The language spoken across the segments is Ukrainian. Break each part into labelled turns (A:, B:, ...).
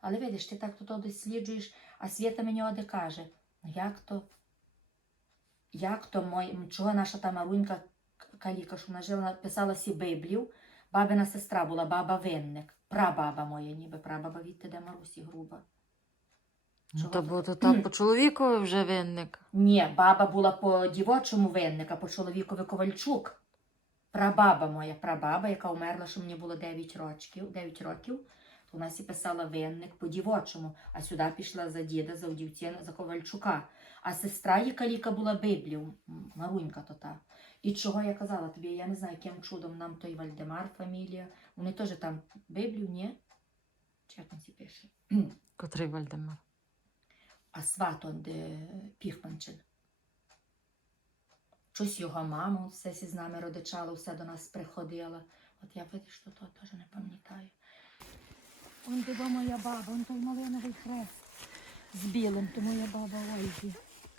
A: Але видиш, ти так то досліджуєш, а Свята мені оде каже, ну як то, як то мой, чого наша та Марунька Каліка, що вона жила, писала сі Библію, бабина сестра була, баба Винник, прабаба моя, ніби прабаба відти, де Марусі груба.
B: Ну, то бо то там по чоловікові вже винник.
A: Ні, баба була по дівочому винник, а по чоловікові Ковальчук. Прабаба моя, прабаба, яка умерла, що мені було 9 років, 9 років, то у нас і писала винник по дівочому, а сюди пішла за діда, за Удівця, за Ковальчука. А сестра її каліка була Библію, Марунька то та. І чого я казала тобі, я не знаю, яким чудом нам той Вальдемар фамілія. Вони теж там Библію, ні? Чи як він ці пише?
B: Котрий Вальдемар.
A: а сватон де Піхманчин. Щось його мама все з нами родичала, все до нас приходила. От я видиш, що то теж не пам'ятаю. Он де моя баба, он той малиновий хрест з білим, то моя баба Ольгі.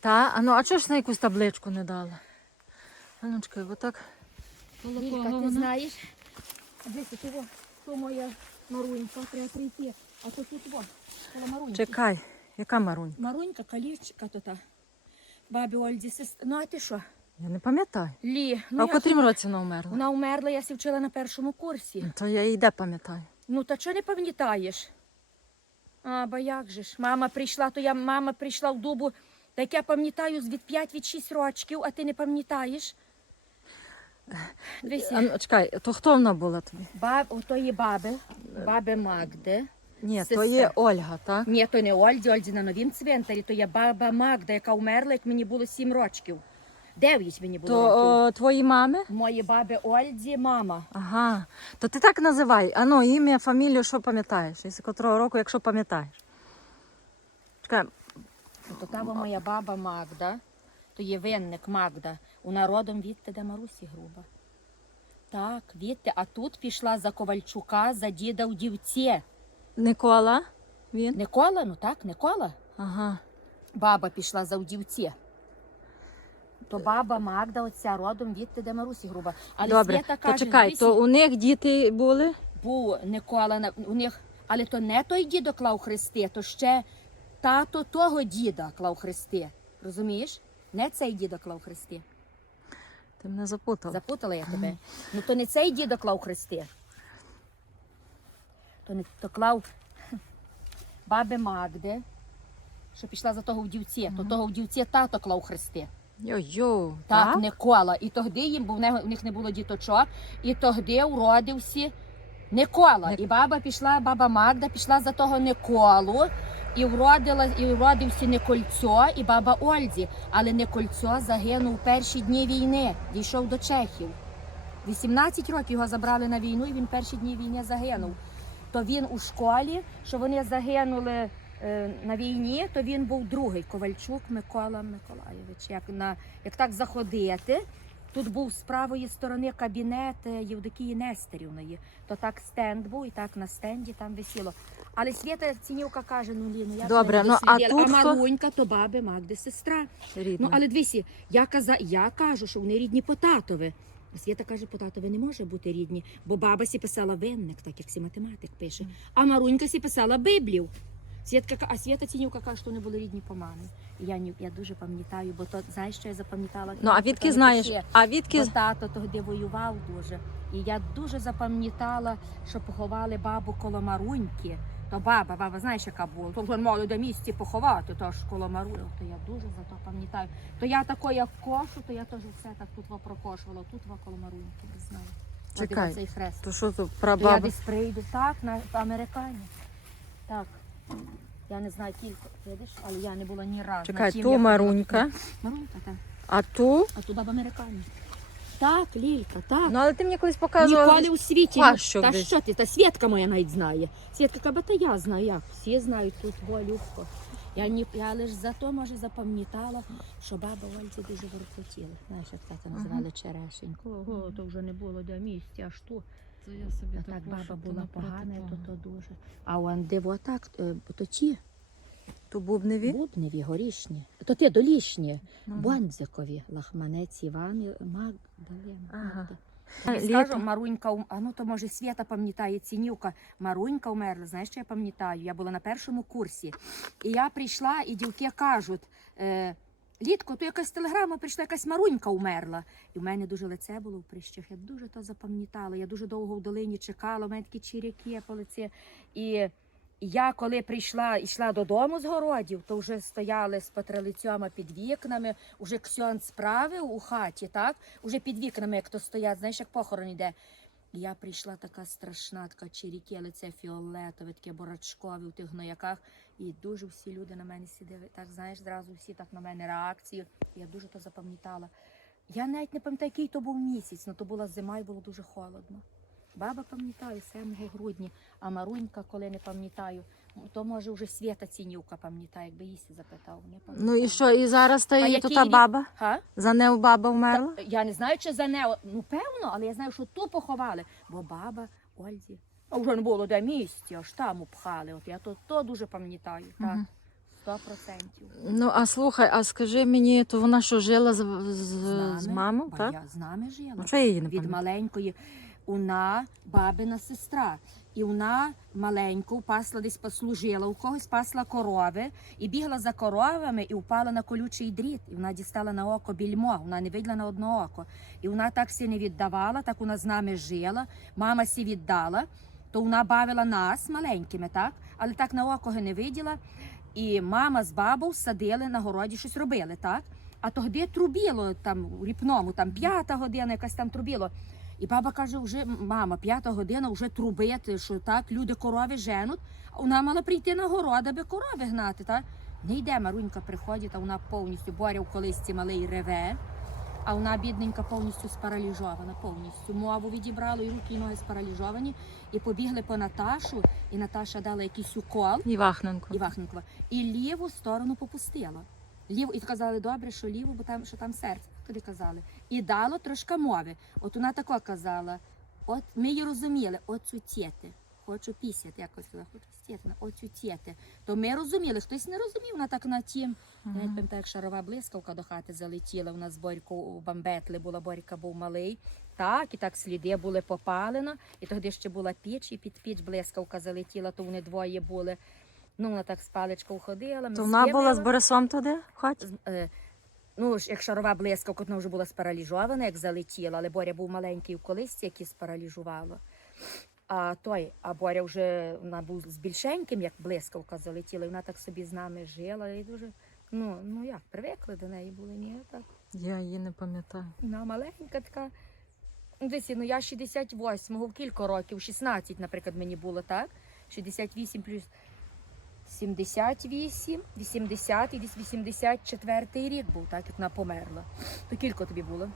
B: Та, а ну а чого ж на якусь табличку не дала? А ну так.
A: Вілька, ти знаєш? Дивися, того, то моя Марунька, треба прийти. А то тут во, коло Маруньки.
B: Чекай, яка Марунь?
A: Марунька, калічка то та. Бабі Ользі сестра. Ну а ти що?
B: Я не пам'ятаю.
A: Лі, ну
B: а в
A: я
B: котрім році вона вмерла?
A: Вона вмерла, я сі вчила на першому курсі.
B: То я її де пам'ятаю.
A: Ну, та чого не пам'ятаєш? А, бо як же ж? Мама прийшла, то я мама прийшла в дубу, так я пам'ятаю з від 5 від 6 рочків, а ти не пам'ятаєш? Дивися,
B: А, ну, чекай, то хто вона була тобі?
A: баб, отої баби, баби Магди.
B: Ні, то є Ольга, так?
A: Ні, то не Ольді, Ольді на новім цвинтарі, то є баба Магда, яка вмерла, як мені було 7 рочків. 9 мені було
B: То
A: років.
B: о, твої мами?
A: Мої баби Ольді, мама.
B: Ага. То ти так називай. А ну, ім'я, фамілію, що пам'ятаєш? Із котрого року, якщо пам'ятаєш. Чекай,
A: То та бо моя баба Магда, то є винник Магда, у народом відти, де Марусі груба. Так, відти, а тут пішла за Ковальчука, за діда в дівці.
B: Никола. Він?
A: Никола, ну так, Никола.
B: Ага.
A: Баба пішла за вдівці. То баба Магда, оця родом де Марусі груба. Але
B: Добре,
A: Свята
B: то чекай, то у них діти були?
A: був Никола у них, але то не той дідо клав хрести, то ще тато того діда клав хрести. Розумієш? Не цей дідо клав хрести.
B: Ти мене запутала.
A: Запутала я тебе. Ну то не цей дідо клав хрести. То не то клав баби Магди, що пішла за того вдівці. То того вдівці тато клав хрести.
B: Йо-йо.
A: Так, Никола. І тоді їм, бо в них, в них не було діточок, і тоді уродився Никола.
B: Ник-
A: І баба пішла, баба Магда пішла за того Николу. І вродила, і вродився Никольцо і баба Ользі. Але Никольцо загинув у перші дні війни, дійшов до Чехів. 18 років його забрали на війну, і він перші дні війни загинув. То він у школі, що вони загинули на війні, то він був другий Ковальчук Микола Миколайович. Як, на, як так заходити, тут був з правої сторони кабінет е, Євдокії Нестерівної. То так стенд був, і так на стенді там висіло. Але Свята Цінівка каже, ну Ліну, я
B: Добре, ну, а тут
A: а
B: хто?
A: Марунька то баби Магди сестра.
B: Рідна.
A: Ну, але дивися, я, каза, я кажу, що вони рідні по татові. Свята каже, по татові не може бути рідні, бо баба сі писала винник, так як сі математик пише. А Марунька сі писала Библію. Святка, ка- а Свята Цінівка каже, що вони були рідні по мамі. І я, я дуже пам'ятаю, бо то, знаєш, що я запам'ятала?
B: Ну, а відки знаєш?
A: пише.
B: А
A: Бо
B: відки
A: тато тоді воював дуже. І я дуже запам'ятала, що поховали бабу коло Маруньки. То баба, баба, знаєш, яка була? То вже мали до місці поховати, то ж коло Маруньки. То я дуже за то пам'ятаю. То я тако, як кошу, то я теж все так тут прокошувала, тут во коло Маруньки, не знаю.
B: Чекай.
A: цей хрест.
B: То що то
A: То я десь прийду, так, на Американі. Так. Я не знаю кілька, видиш, але я не була ні разу.
B: Чекай, ту Марунька,
A: Марунька, так.
B: а ту.
A: А туди в Американі. Так, Лілька, так.
B: Ну, але ти мені колись показувала.
A: Ніколи у світі.
B: Пащок
A: та
B: десь.
A: що ти? Та Свідка моя навіть знає. Свідка каже, та я знаю як. Всі знають тут волюбко. Я, ні, я лише зато, може, запам'ятала, що баба Ольці дуже воркотіла. Знаєш, як тата називали черешеньку. Ого, то вже не було де місця, аж тут.
C: Це я собі
A: А так баба була погана, то, то дуже. А он де отак, е, то ті
B: Ту бубневі.
A: бубневі, горішні. То ти долішні.
B: Ага.
A: Бонзикові, лахманець Іван, і Магдалена.
B: Ага.
A: Магда. Скажу, Марунька, а ну то може Свята пам'ятає цінюка. Марунька умерла, знаєш, що я пам'ятаю? Я була на першому курсі. І я прийшла, і дівки кажуть. Е, Літко, то якась телеграма прийшла, якась Марунька умерла. І в мене дуже лице було в прищах. Я дуже то запам'ятала. Я дуже довго в долині чекала, у мене такі чиряки по лиці. І я, коли прийшла йшла додому з городів, то вже стояли з патрилицями під вікнами, уже ксьон справив у хаті, так? Уже під вікнами, як то стоять, знаєш, як похорон іде. Я прийшла така страшна, така чиріки, лице фіолетове, таке борочкове в тих гнояках. І дуже всі люди на мене сиділи. Так, знаєш, зразу всі так на мене реакції. Я дуже то запам'ятала. Я навіть не пам'ятаю, який то був місяць, але то була зима і було дуже холодно. Баба пам'ятаю, 7 грудня, а Марунька, коли не пам'ятаю, то може вже Свята Цінюка пам'ятає, якби її запитав. Не.
B: Ну і що, і зараз та її та баба?
A: Га?
B: За нею баба вмерла?
A: Та, я не знаю, чи за нею. Ну, певно, але я знаю, що ту поховали. Бо баба Ользі. А вже не було де місця, аж там упхали. От я то, то дуже пам'ятаю. Так, сто процентів.
B: Ну, а слухай, а скажи мені, то вона що жила з, з, з
A: нами,
B: мамою, так?
A: Я з нами жила.
B: Ну, що я її не
A: Від маленької. Вона бабина сестра. І вона маленьку пасла десь послужила, у когось пасла корови і бігла за коровами і впала на колючий дріт. І вона дістала на око більмо. Вона не виділа на одне око. І вона так всі не віддавала, так вона з нами жила. Мама сі віддала, то вона бавила нас маленькими, так? Але так на око не виділа. І мама з бабою садили на городі, щось робили, так? А тоді трубіло там у ріпному, там п'ята година, якась там трубіло. І баба каже, вже мама, п'ята година вже трубити, що так, люди корови женуть, а вона мала прийти на город, аби корови гнати. Так? Не йде, Марунька приходить, а вона повністю боря в колисці малий реве, а вона, бідненька, повністю спараліжована, повністю. Мову відібрала, і руки і ноги спараліжовані, і побігли по Наташу, і Наташа дала якийсь укол.
B: І Вахненко.
A: Івахненкова. І ліву сторону попустила. Ліву, і казали, добре, що ліву, бо там, що там серце. Тоді казали. І дало трошки мови. От вона тако казала: от ми її розуміли, оцю тєти. Хочу пісяти, якось сказала, хочу стєти, оцю тєти. То ми розуміли, хтось не розумів, вона так на тім. Я навіть пам'ятаю, як шарова блискавка до хати залетіла. У нас Борько у бамбетли була, Борька був малий. Так, і так сліди були попалено. І тоді ще була піч, і під піч блискавка залетіла, то вони двоє були. Ну, вона так з паличкою ходила. ми
B: То вона була з. Борисом туди в хаті?
A: Е, Ну, ж, як шарова блискавка, вона вже була спараліжована, як залетіла, але Боря був маленький в колисці, який спараліжувало. А той, а Боря вже вона був з більшеньким, як блискавка залетіла, і вона так собі з нами жила. І дуже, ну, ну як, привикли до неї були, ні, так.
B: Я її не пам'ятаю.
A: Вона маленька така. Ну, десь, ну я 68-го в кілька років, 16, наприклад, мені було, так? 68 плюс 78, 80 і десь 84 рік був, так, як вона померла. То кілько тобі було?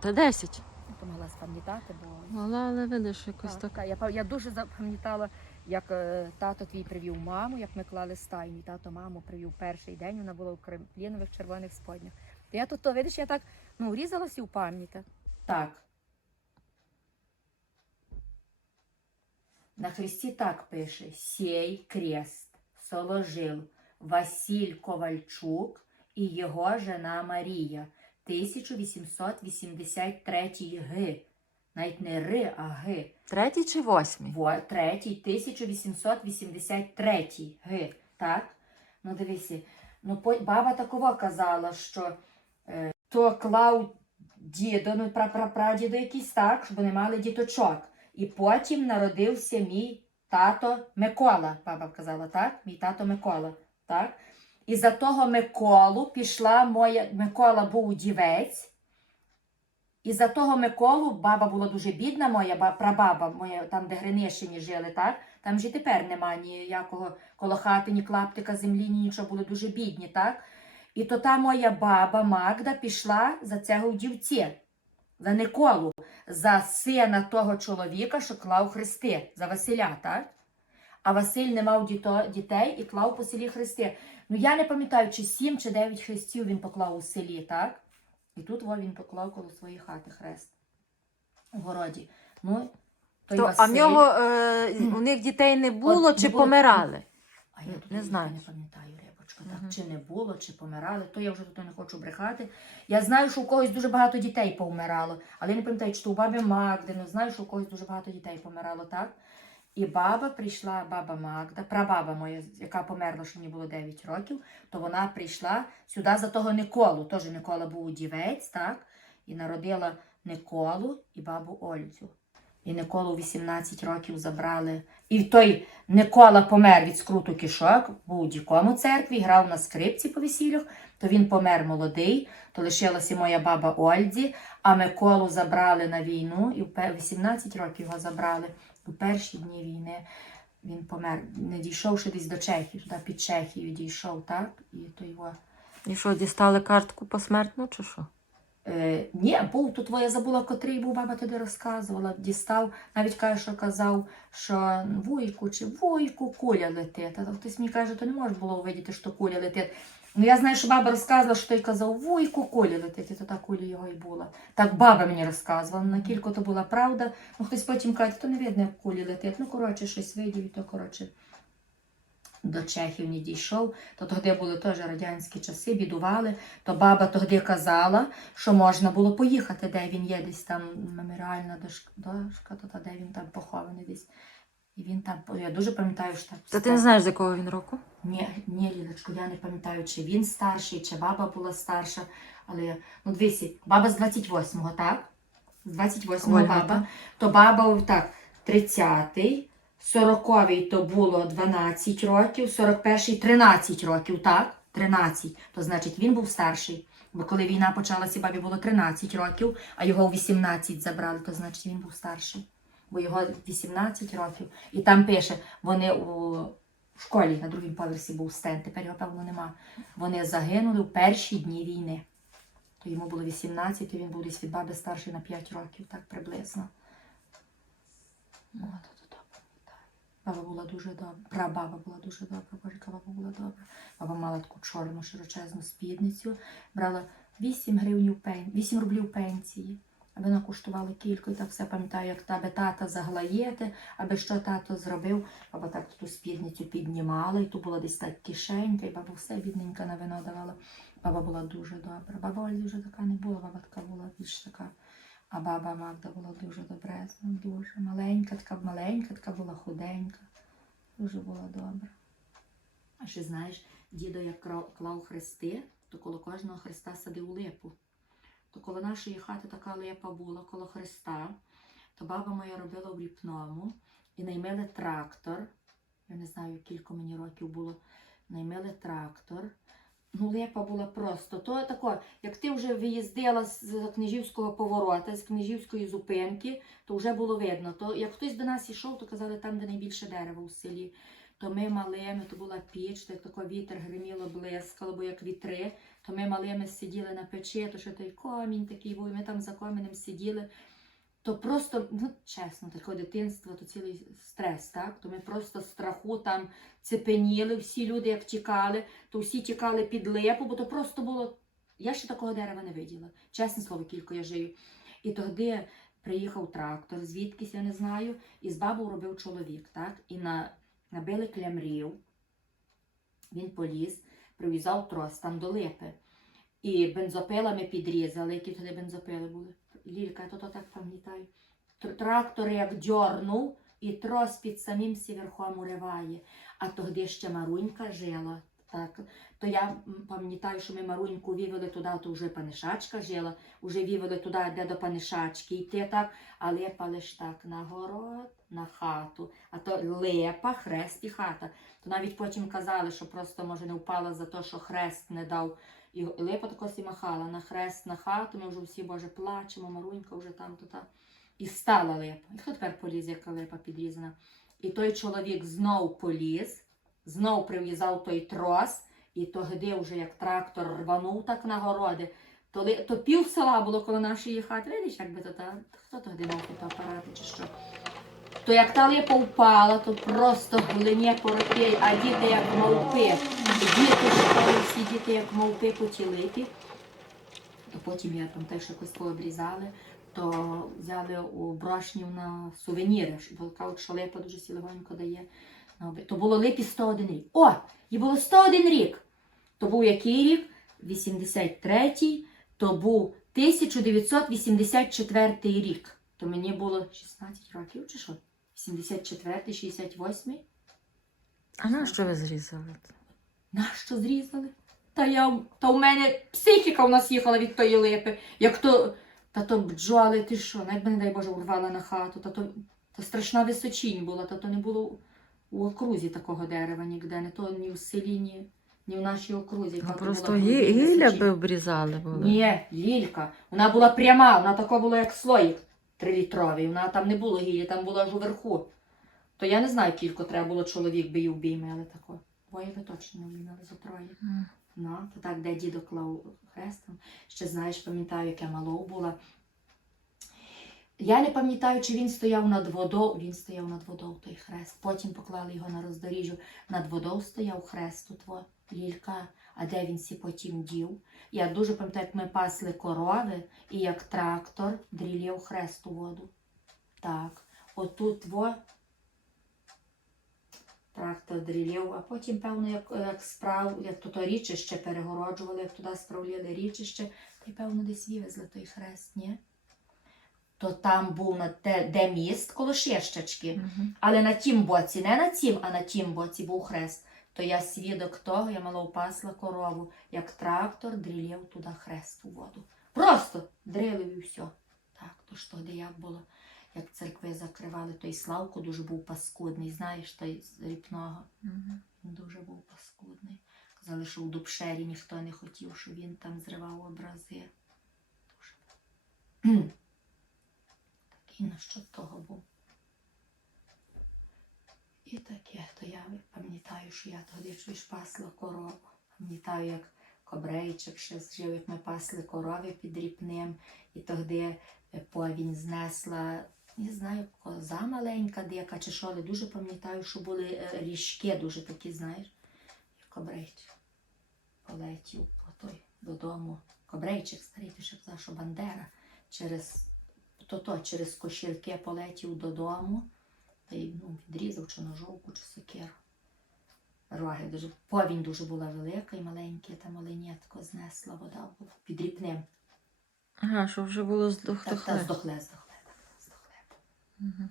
B: Та 10.
A: Я помогла спам'ятати, бо
B: Але, але видиш, якось
A: так,
B: так.
A: так. Я, пам- я дуже запам'ятала, як е, тато твій привів маму, як ми клали стайні. Тато маму привів перший день, вона була у кремплінових червоних споднях. То я тут, то, видиш, я так ну, різалася у пам'яті. Так. На хресті так пише: Сій крест, Соложил, Василь Ковальчук і його жена Марія. 1883 г. Навіть не Ри, а Г.
B: Третій чи восьмий?
A: Во, третій, 1883 г. Так? Ну дивися, ну по- баба такого казала, що е, то клав дідо, ну прапрапрадідо якийсь так, щоб не мали діточок. І потім народився мій тато Микола. Баба казала, так? Мій тато Микола. Так? І за того Миколу пішла моя Микола був удівець. І за того Миколу баба була дуже бідна, моя ба- прабаба, моя, там, де Гринишині жили, так? Там же й тепер нема ніякого коло хати, ні клаптика землі, ні нічого, були дуже бідні, так? І то та моя баба Магда пішла за цього вдівці, за Николу, за сина того чоловіка, що клав хрести, за Василя, так? А Василь не мав діто, дітей і клав по селі хрести. Ну я не пам'ятаю, чи сім, чи дев'ять хрестів він поклав у селі, так? І тут во, він поклав коло своєї хати хрест у городі. Ну, той
B: То,
A: Василь,
B: а в нього е, у них дітей не було
A: От
B: чи
A: не було.
B: помирали?
A: А я тут
B: не знаю.
A: Не пам'ятаю, Галочка, так
B: Мгм.
A: чи не було, чи помирали, то я вже тут не хочу брехати. Я знаю, що у когось дуже багато дітей повмирало, але я не пам'ятаю, чи то у баби Магди, ну знаю, що у когось дуже багато дітей помирало, так? І баба прийшла, баба Магда, прабаба моя, яка померла, що мені було 9 років, то вона прийшла сюди за того Николу. Теж Никола був удівець, так? І народила Николу і бабу Ольцю. І Николу у 18 років забрали. І той Никола помер від скруту кишок, був у дікому церкві, грав на скрипці по весіллях, то він помер молодий, то лишилася моя баба Ользі, а Миколу забрали на війну, і в 18 років його забрали. У перші дні війни він помер, не дійшовши десь до Чехії, туди під Чехію дійшов, так? І то його.
B: І що, дістали картку посмертну чи що?
A: Е, ні, був тут я забула, котрий був, баба тоді розказувала, дістав, навіть каже, що казав, що вуйку чи вуйку куля летить. А хтось мені каже, то не може було видіти, що куля летить. Ну я знаю, що баба розказувала, що той казав, вуйку куля летить, і то та куля його і була. Так баба мені розказувала, на кілько то була правда. Ну хтось потім каже, то не видно, як кулі летить. Ну, коротше, щось видів, і то коротше. До Чехів не дійшов, то тоді були теж радянські часи, бідували. То баба тоді казала, що можна було поїхати, де він є, десь там меморіальна дошка, то та, де він там похований десь. І він там, я дуже пам'ятаю, що так.
B: Та ти не знаєш, з якого він року?
A: Ні, ні, Лілечко, я не пам'ятаю, чи він старший, чи баба була старша. Але ну дивися, баба з 28-го, так? З 28-го
B: Ольга,
A: баба. То баба так, 30-й, 40-й то було 12 років, 41-й 13 років, так? 13. То значить він був старший. Бо коли війна почалася, бабі було 13 років, а його у 18 забрали, то значить він був старший. Бо його 18 років. І там пише, вони у школі на другому поверсі був стенд, тепер його, певно, нема. Вони загинули в перші дні війни. То йому було 18, то він був десь від баби старший на 5 років, так приблизно. От. Баба була дуже добра. Прабаба була дуже добра, боже, баба була добра. Баба мала таку чорну широчезну спідницю, брала 8 гривнів пен... 8 рублів пенсії. А вона коштувала кілько, і так все пам'ятаю, як аби тата заглаєти, аби що тато зробив, баба так ту спідницю піднімала, і ту була десь так кишенька, і баба все бідненька на вино давала. Баба була дуже добра. Баба Ользі вже така не була, баба така була більш така. А баба Магда була дуже добрезна, дуже маленька, така маленька, така була худенька. Дуже була добра. А ще знаєш, дідо як клав хрести, то коло кожного хреста садив липу. То коло нашої хати така липа була, коло хреста. То баба моя робила в ріпному і наймили трактор. Я не знаю, кілька мені років було. Наймили трактор. Ну, липа була просто. То тако, як ти вже виїздила з книжівського поворота, з книжівської зупинки, то вже було видно. То як хтось до нас йшов, то казали там, де найбільше дерева у селі. То ми малими, то була піч, то як тако вітер гриміло, блискало, бо як вітри, то ми малими сиділи на печі, то що той комінь такий був, ми там за комінем сиділи. То просто, ну чесно, таке дитинство, то цілий стрес, так? То ми просто страху там цепеніли, всі люди як тікали, то всі тікали під липу, бо то просто було. Я ще такого дерева не виділа. Чесне слово, кілько я жию. І тоді приїхав трактор, звідкись я не знаю, і з бабою робив чоловік, так? І на, набили клямрів, він поліз, прив'язав трос там до липи. І бензопилами підрізали, які тоді бензопили були. Лілька, я то, так пам'ятаю. Трактор як дьорнув, і трос під самим сіверхом уриває. А тоді ще Марунька жила. Так, то я пам'ятаю, що ми Маруньку вивели туди, то вже панишачка жила, вже вивели туди, де до панишачки йти так, а лепа лиш так на город, на хату. А то лепа, хрест і хата. То навіть потім казали, що просто може не впала за те, що хрест не дав. І липа тако сі махала на хрест, на хату, ми вже всі, Боже, плачемо, Марунька вже там, то та. І стала липа. І хто тепер поліз, яка липа підрізана? І той чоловік знов поліз, знов прив'язав той трос, і тоді вже як трактор рванув так на городи, то, то пів села було коло нашої хати. Видиш, якби то та, хто тоді мав фотоапарати чи що? То як та липа впала, то просто глине поротей, а діти як мавпи. Діти школи, всі діти як мавпи по тій. То потім я там теж якось пообрізали, то взяли у брошнів на сувеніри, бо що липа дуже сілегонько дає. То було липі 101 рік. О! І було 101 рік. То був який рік? 83-й, то був 1984 рік. То мені було 16 років чи що? 84-й, 68-й.
B: А на що ви зрізали?
A: Нащо зрізали? Та я та у мене психіка у нас їхала від тої липи. Як то. Та то бджоли, ти що, навіть би, не дай Боже, урвала на хату, та то, та страшна височінь була, та то не було у окрузі такого дерева ніде, не то ні в селі, ні, ні в нашій окрузі.
B: Ну, просто гі- гілля би обрізали були.
A: Ні, лілька. Вона була пряма, вона така була, як слоїк трилітровий. Вона там не було гілля, там була аж уверху. То я не знаю, кілько треба було чоловік би її обіймали тако. Двоє би точно не обіймали за троє.
B: М.
A: Ну, то так, де дідо клав хрестом. Ще знаєш, пам'ятаю, яке мало була. Я не пам'ятаю, чи він стояв над водою. Він стояв над водою, той хрест. Потім поклали його на роздоріжжя. Над водою стояв хрест тут, лілька. А де він сі потім дів? Я дуже пам'ятаю, як ми пасли корови, і як трактор дрілів хрест у воду. Так, отут во трактор дрілів, а потім, певно, як, як справ, як то, то річище перегороджували, як туди справляли річище, то й певно десь вивезли той хрест, ні? То там був на те, де міст коло Шещачки.
B: Мгм.
A: Але на тім боці, не на цім, а на тім боці був хрест. То я свідок того, я мала упасла корову, як трактор дрілів туди хрест у воду. Просто дрилив і все. Так, то ж тоді як було, як церкви закривали, той Славко дуже був паскудний, знаєш, той з ріпного. Він дуже був паскудний. Казали, що у Дубшері ніхто не хотів, щоб він там зривав образи. Дуже. Такий насчет того був. І таке, то я пам'ятаю, що я тоді чуєш пасла корову. Пам'ятаю, як кобрейчик ще жив, як ми пасли корови під ріпним, і тоді е, повінь знесла, не знаю, коза маленька дика чи що, але дуже пам'ятаю, що були е, ріжки дуже такі, знаєш, і кобрейчик полетів по той додому. Кобрейчик старий, ти ще казав, що Бандера через то-то, через кошільки полетів додому та й ну, відрізав чи ножовку, чи сокиру. Роги дуже, повінь дуже була велика і маленька, та маленятко знесла, вода була під ріпним.
B: Ага, що вже було
A: здохле. та
B: здохле.
A: здохле, здохле, так, здохле.
B: Мгм.